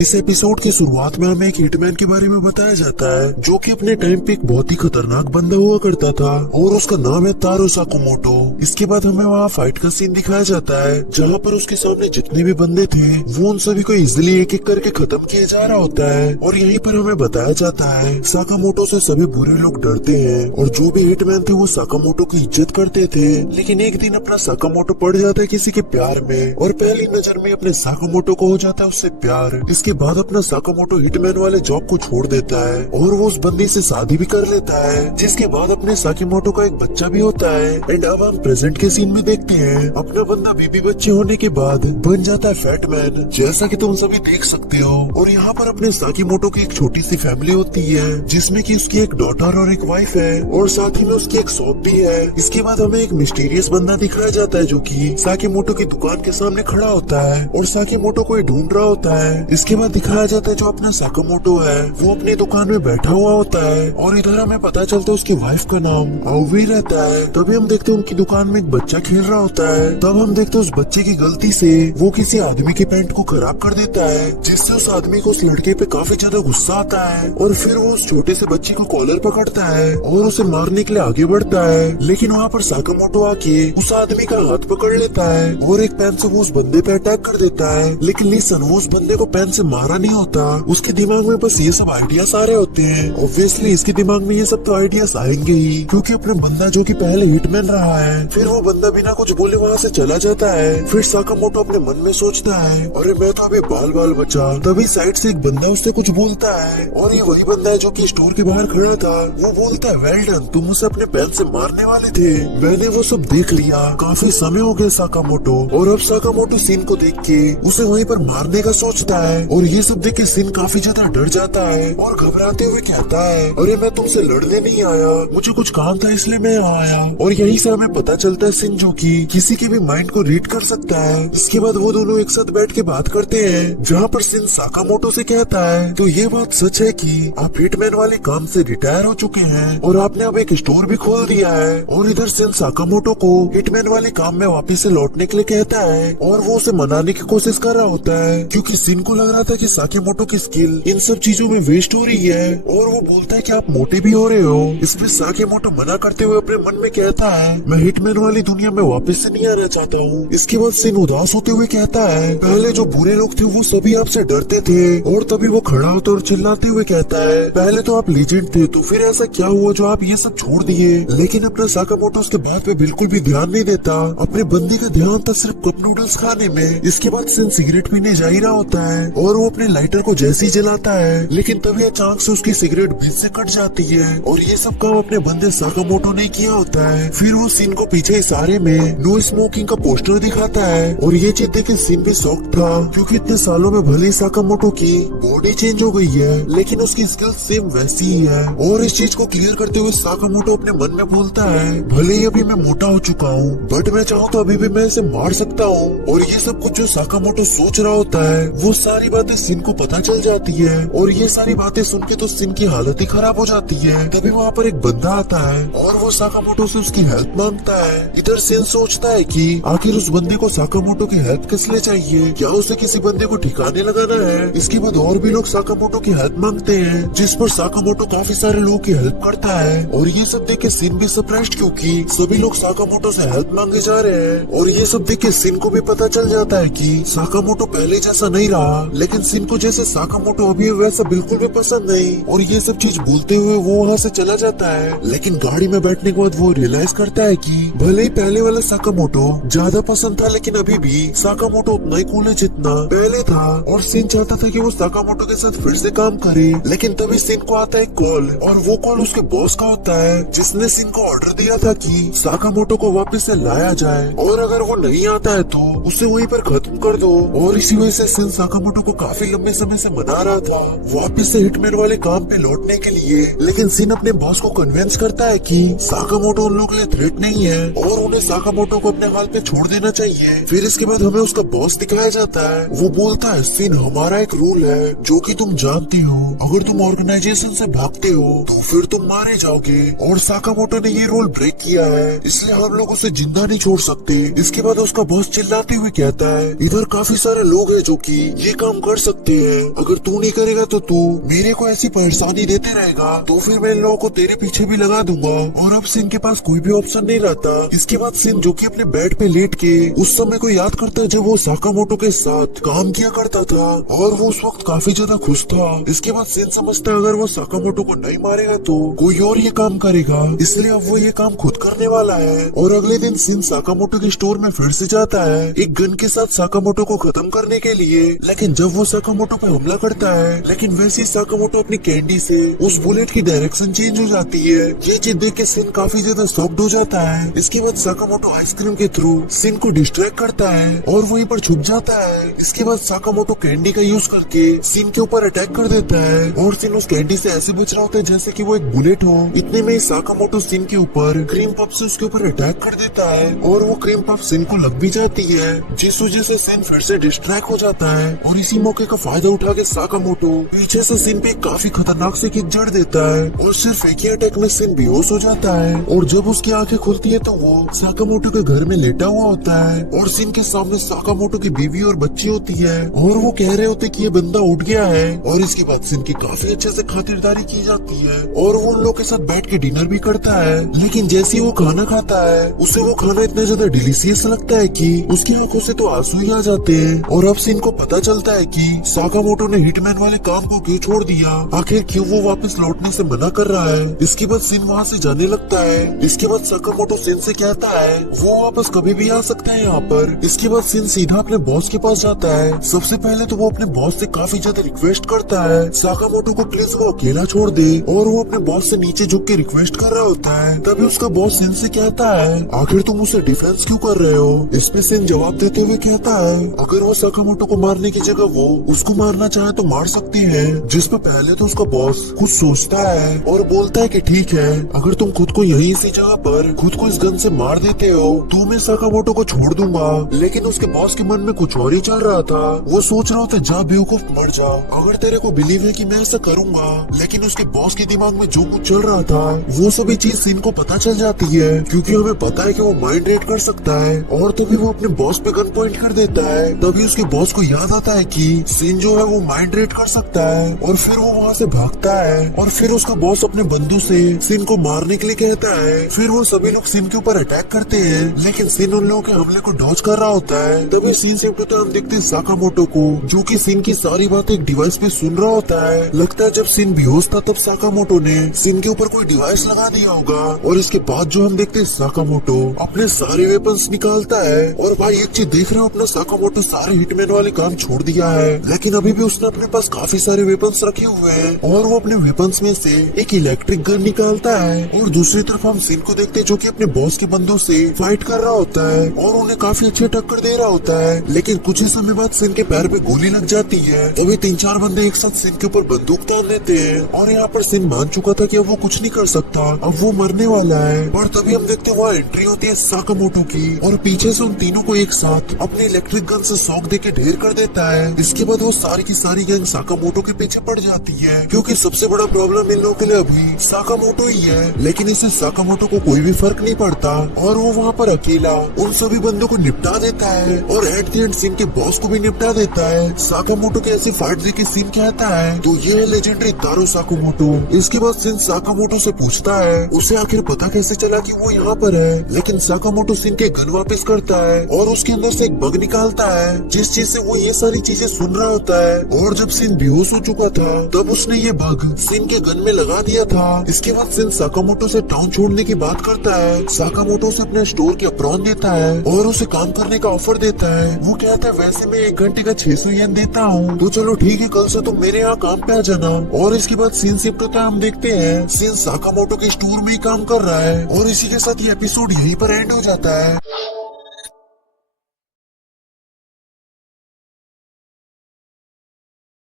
इस एपिसोड की शुरुआत में हमें एक हिटमैन के बारे में बताया जाता है जो कि अपने टाइम पे एक बहुत ही खतरनाक बंदा हुआ करता था और उसका नाम है तारो साकामोटो। इसके बाद हमें वहाँ फाइट का सीन दिखाया जाता है जहाँ पर उसके सामने जितने भी बंदे थे वो उन सभी को इजिली एक एक करके खत्म किया जा रहा होता है। और यहीं पर हमें बताया जाता है साकामोटो से सभी बुरे लोग डरते हैं और जो भी हिटमैन थे वो साकामोटो की इज्जत करते थे। लेकिन एक दिन अपना साकामोटो पड़ जाता है किसी के प्यार में और पहली नजर में अपने साकामोटो को हो जाता है उससे प्यार। इसके बाद अपना साकामोटो हिटमैन वाले जॉब को छोड़ देता है और वो उस बंदी से शादी भी कर लेता है, जिसके बाद अपने साकामोटो का एक बच्चा भी होता है। एंड अब हम प्रेजेंट के सीन में देखते हैं अपना बंदा बीबी बच्चे होने के बाद बन जाता है फैटमैन, जैसा कि तुम सभी देख सकते हो। और यहाँ पर अपने साकामोटो की एक छोटी सी फैमिली होती है जिसमें कि उसकी एक डॉटर और एक वाइफ है और साथ ही में उसकी एक शॉप भी है। इसके बाद हमें एक मिस्टीरियस बंदा दिखाया जाता है जो कि साकामोटो की दुकान के सामने खड़ा होता है और साकामोटो को ढूंढ रहा होता है। इसके बाद दिखाया जाता है जो अपना साकामोटो है वो अपनी दुकान में बैठा हुआ होता है और इधर हमें पता चलता है उसकी वाइफ का नाम आउवी रहता है। तभी हम देखते हैं उनकी दुकान में एक बच्चा खेल रहा होता है। तब हम देखते हैं उस बच्चे की गलती से वो किसी आदमी के पैंट को खराब कर देता है, जिससे उस आदमी को उस लड़के पे काफी ज्यादा गुस्सा आता है और फिर वो उस छोटे से बच्चे को कॉलर पकड़ता है और उसे मारने के लिए आगे बढ़ता है। लेकिन वहाँ पर साकामोटो आके उस आदमी का हाथ पकड़ लेता है और एक पेन से वो उस बंदे पे अटैक कर देता है। लेकिन लिसन वो उस बंदे को पेन से मारा नहीं होता, उसके दिमाग में बस ये सब आइडियाज आ रहे होते हैं। ऑब्वियसली इसके दिमाग में ये सब तो आइडियाज आएंगे ही क्योंकि अपना बंदा जो कि पहले हिटमैन रहा है। फिर वो बंदा बिना कुछ बोले वहाँ से चला जाता है। फिर साकामोटो अपने मन में सोचता है अरे मैं तो अभी बाल बाल बचा। तभी साइड से एक बंदा उससे कुछ बोलता है और ये वही बंदा है जो कि स्टोर के बाहर खड़ा था। वो बोलता है वेल डन, तुम उसे अपने पेन से मारने वाले थे, मैंने वो सब देख लिया, काफी समय हो गया साकामोटो। और अब साकामोटो सीन को देख के उसे वहीं पर मारने का सोचता है और ये सब देख के सीन काफी ज्यादा डर जाता है और घबराते हुए कहता है अरे मैं तुमसे लड़ने नहीं आया, मुझे कुछ काम था इसलिए मैं आया। और यहीं से हमें पता चलता है सिन जो कि किसी के भी माइंड को रीड कर सकता है। इसके बाद वो दोनों एक साथ बैठ के बात करते हैं जहाँ पर सिन साकामोटो से कहता है तो ये बात सच है कि आप हिटमैन वाले काम से रिटायर हो चुके हैं और आपने अब एक स्टोर भी खोल दिया है। और इधर सिन साकामोटो को हिटमैन वाले काम में वापस से लौटने के लिए कहता है और वो उसे मनाने की कोशिश कर रहा होता है क्योंकि सिन को लग रहा था कि साकामोटो की स्किल इन सब चीजों में वेस्ट हो रही है और वो बोलता है कि आप मोटे भी हो रहे हो। इसमें साकामोटो मना करते हुए अपने मन में कहता है मैं हिटमैन वाली दुनिया में वापस से नहीं आना चाहता हूँ। इसके बाद सिन उदास होते हुए कहता है पहले जो बुरे लोग थे वो सभी आपसे डरते थे। और तभी वो खड़ा होता और चिल्लाते हुए कहता है पहले तो आप लीजेंड थे तो फिर ऐसा क्या हुआ जो आप ये सब छोड़ दिए। लेकिन अपना साकामोटो उसके बात पे बिल्कुल भी ध्यान नहीं देता, अपने बंदी का ध्यान था सिर्फ कप नूडल्स खाने में। इसके बाद सिन सिगरेट पीने जा ही रहा होता है और वो अपने लाइटर को जैसे ही जलाता है लेकिन तभी अचानक से उसकी सिगरेट बीच से कट जाती है और ये सब काम अपने बंदे साकामोटो ने किया होता है। फिर वो सिन को पीछे इशारे में नो स्मोकिंग का पोस्टर दिखाता है और ये चीज देख के सिन भी शॉक था क्योंकि इतने सालों में भले साकामोटो की बॉडी चेंज हो गई है लेकिन उसकी स्किल सेम वैसी ही है। और इस चीज को क्लियर करते हुए साकामोटो अपने मन में बोलता है भले ही अभी मैं मोटा हो चुका हूँ बट मैं चाहूँ तो अभी भी मैं इसे मार सकता हूँ। और ये सब कुछ जो साकामोटो सोच रहा होता है वो सारी बातें सिन को पता चल जाती है और ये सारी बातें सुन के तो सिन की हालत ही खराब हो जाती है। तभी वहाँ पर एक बंदा आता है और वो साकामोटो से उसकी हेल्प मांगता है। इधर सिन सोचता है कि आखिर उस बंदे को साकामोटो की हेल्प किस लिए चाहिए, क्या उसे किसी बंदे को ठिकाने लगाना है। इसके बाद और भी लोग साकामोटो की हेल्प मांगते हैं जिस पर साकामोटो काफी सारे लोगों की हेल्प करता है। और ये सब देख के सिन भी सरप्राइज्ड क्योंकि सभी लोग साकामोटो से हेल्प मांगे जा रहे हैं। और ये सब देख के सिन को भी पता चल जाता है कि साकामोटो पहले जैसा नहीं रहा, लेकिन सिन को जैसे साकामोटो अभी है वैसा बिल्कुल भी पसंद नहीं। और ये सब चीज बोलते हुए वो वहाँ से चला जाता है। लेकिन गाड़ी में बैठने के बाद वो रियलाइज करता है कि भले ही पहले वाला साकामोटो ज्यादा पसंद था लेकिन अभी भी साकामोटो उतना ही कूल है जितना पहले था। और सिन चाहता था कि वो साकामोटो के साथ फिर से काम करे। लेकिन तभी सिन को आता है कॉल और वो कॉल उसके बॉस का होता है जिसने सिन को ऑर्डर दिया था कि साकामोटो को वापस से लाया जाए और अगर वो नहीं आता है तो उसे वहीं पर खत्म कर दो। और इसी वजह से सिन साकामोटो को काफी लंबे समय से मना रहा था वापस से हिटमैन वाले काम पे लौटने के लिए। लेकिन सिन अपने बॉस को कन्विंस करता है कि साकामोटो उन लोगों के लिए थ्रेट नहीं है और उन्हें साकामोटो को अपने हाल पे छोड़ देना चाहिए। फिर इसके बाद हमें उसका बॉस दिखाया जाता है। वो बोलता है सिन हमारा एक रूल है जो कि तुम जानती हो, अगर तुम ऑर्गेनाइजेशन से भागते हो तो फिर तुम मारे जाओगे और साकामोटो ने ये रूल ब्रेक किया है इसलिए हम लोग उसे जिंदा नहीं छोड़ सकते। इसके बाद उसका बॉस चिल्लाते हुए कहता है इधर काफी सारे लोग हैं जो कि ये काम कर सकते हैं। अगर तू नहीं करेगा तो तू मेरे को ऐसी परेशानी देते रहेगा तो फिर मैं इन लोगों को तेरे पीछे भी लगा दूंगा। और अब सिन के पास कोई भी ऑप्शन नहीं रहता। इसके बाद सिन जो कि अपने बेड पे लेट के उस समय को याद करता है जब वो साकामोटो के साथ काम किया करता था और वो उस वक्त काफी ज्यादा खुश था। इसके बाद सिन समझता है अगर वो साकामोटो को नहीं मारेगा तो कोई और ये काम करेगा, इसलिए अब वो ये काम खुद करने वाला है। और अगले दिन सिन साकामोटो के स्टोर में फिर से जाता है एक गन के साथ साकामोटो को खत्म करने के लिए। लेकिन जब वो साकामोटो पे हमला करता है, लेकिन वैसे ही साकामोटो अपनी कैंडी से उस बुलेट की डायरेक्शन चेंज हो जाती है। ये चीज देख के सिन काफी ज्यादा शॉक्ड हो जाता है। इसके बाद साकामोटो आइसक्रीम के थ्रू सिन को डिस्ट्रैक्ट करता है और वहीं पर छुप जाता है। इसके बाद साकामोटो कैंडी का यूज करके सिन के ऊपर अटैक कर देता है और सिन उस कैंडी से ऐसे बच रहा होता है जैसे कि वो एक बुलेट हो। इतने में साकामोटो सिन के ऊपर क्रीम पफ से उसके ऊपर अटैक कर देता है और वो क्रीम पफ सिन को लग भी जाती है, जिस वजह से सिन फिर से डिस्ट्रैक्ट हो जाता है। और इसी मौके का फायदा उठा के साकामोटो पीछे से सिन पे काफी खतरनाक से किक जड़ देता है और सिर्फ एक ही अटैक में सिन बेहोश हो जाता है। और जब उसकी आंखें खुलती है तो वो साकामोटो के घर में लेटा हुआ होता है और सिन के सामने साकामोटो की बीवी और बच्ची होती है और वो कह रहे होते कि ये बंदा उठ गया है। और इसके बाद सिन की काफी अच्छे से खातिरदारी की जाती है और वो उन लोग के साथ बैठ के डिनर भी करता है। लेकिन जैसे ही वो खाना खाता है उसे वो खाना इतना ज्यादा डिलीशियस लगता है कि उसकी आंखों से तो आंसू ही आ जाते हैं। और अब सिन को पता चलता है कि साकामोटो ने हिटमैन वाले काम को क्यों छोड़ दिया, आखिर क्यों वो वापस लौटने से मना कर रहा है। इसके बाद सिन वहाँ से जाने लगता है। इसके बाद साकामोटो सिन से कहता है वो वापस कभी भी आ सकता है यहाँ पर। इसके बाद सिन सीधा अपने बॉस के पास जाता है। सबसे पहले तो वो अपने बॉस से काफी ज्यादा रिक्वेस्ट करता है साकामोटो को प्लीज वो अकेला छोड़ दे और वो अपने बॉस से नीचे झुक के रिक्वेस्ट कर रहा होता है। तभी उसका बॉस सिन से कहता है आखिर तुम उसे डिफेंस क्यों कर रहे हो। इस पे सिन जवाब देते हुए कहता है अगर वो साकामोटो को मारने की जगह वो उसको मारना चाहे तो मार सकती है। जिस पे पहले तो उसका बॉस कुछ सोचता है और बोलता है कि ठीक है, अगर तुम खुद को यहीं इसी जगह पर खुद को इस गन से मार देते हो तो मैं साकामोटो को छोड़ दूंगा। लेकिन उसके बॉस के मन में कुछ और ही चल रहा था। वो सोच रहा था जा बेवकूफ मर जा, अगर तेरे को बिलीव है कि मैं ऐसा करूंगा। लेकिन उसके बॉस के दिमाग में जो कुछ चल रहा था वो सभी चीज सिन को पता चल जाती है, क्योंकि हमें पता है कि वो माइंड रीड कर सकता है। और तभी वो अपने बॉस पे गन पॉइंट कर देता है। तभी उसके बॉस को याद आता है कि सिन जो है वो माइंड रीड कर सकता है और फिर वो वहाँ से भागता है। और फिर उसका बॉस अपने बंदूक से सिन को मारने के लिए कहता है। फिर वो सभी लोग सिन के ऊपर अटैक करते हैं, लेकिन सिन उन लोगों के हमले को डॉज कर रहा होता है। तभी सीन शिफ्ट होता है, हम देखते हैं साकामोटो को जो कि सिन की सारी बातें एक डिवाइस पे सुन रहा होता है। लगता है जब सिन बेहोश था तब साकामोटो ने सिन के ऊपर कोई डिवाइस लगा दिया होगा। और इसके बाद जो हम देखते हैं साकामोटो अपने सारे वेपन्स निकालता है। और भाई एक चीज देख रहे हो, अपना साकामोटो सारे हिटमैन वाले काम छोड़ दिया है, लेकिन अभी भी उसने अपने पास काफी सारे वेपन्स रखे हुए हैं। और वो अपने वेपन्स में से एक इलेक्ट्रिक गन निकालता है। और दूसरी तरफ हम सिन को देखते हैं जो कि अपने बॉस के बंदों से फाइट कर रहा होता है और उन्हें काफी अच्छे टक्कर दे रहा होता है। लेकिन कुछ ही समय बाद सिन के पैर पे गोली लग जाती है। तभी 3-4 बंदे एक साथ सिन के ऊपर बंदूक तान लेते हैं। और यहाँ पर सिन मान चुका था कि अब वो कुछ नहीं कर सकता, अब वो मरने वाला है। और तभी हम देखते हैं वहाँ एंट्री होती है साकामोटो की और पीछे से उन तीनों को एक साथ अपनी इलेक्ट्रिक गन से शॉक देके ढेर कर देता है। इसके बाद वो सारी की सारी गैंग साकामोटो के पीछे पड़ जाती है, क्योंकि सबसे बड़ा प्रॉब्लम इन लोगों के लिए अभी साकामोटो ही है। लेकिन इससे साकामोटो को कोई भी फर्क नहीं पड़ता और वो वहाँ पर अकेला उन सभी बंदों को निपटा देता है और एट द एंड सिन के बॉस को भी निपटा देता है। साकामोटो के ऐसी फाइट देख के सिन कहता है तो ये है लेजेंडरी तारो साकामोटो। इसके बाद सिन साकामोटो से पूछता है उसे आखिर पता कैसे चला कि वो यहाँ पर है। लेकिन साकामोटो सिन के गन वापस करता है और उसके अंदर से एक बग निकालता है, जिस चीज से वो ये सारी चीजें सुन रहा होता है। और जब सिन बेहोश हो चुका था तब उसने ये बग सिन के गन में लगा दिया था। इसके बाद सिन साकामोटो से टाउन छोड़ने की बात करता है। साकामोटो से अपने स्टोर के अप्रॉन देता है और उसे काम करने का ऑफर देता है। वो कहता है वैसे मैं 1 घंटे का 600 येन देता हूँ, तो चलो ठीक है, कल से तुम मेरे यहाँ काम पे आ जाना। और इसके बाद सीन शिफ्ट होता है, हम देखते हैं सीन साकामोटो के स्टोर में ही काम कर रहा है। और इसी के साथ ये एपिसोड यहीं पर एंड हो जाता है।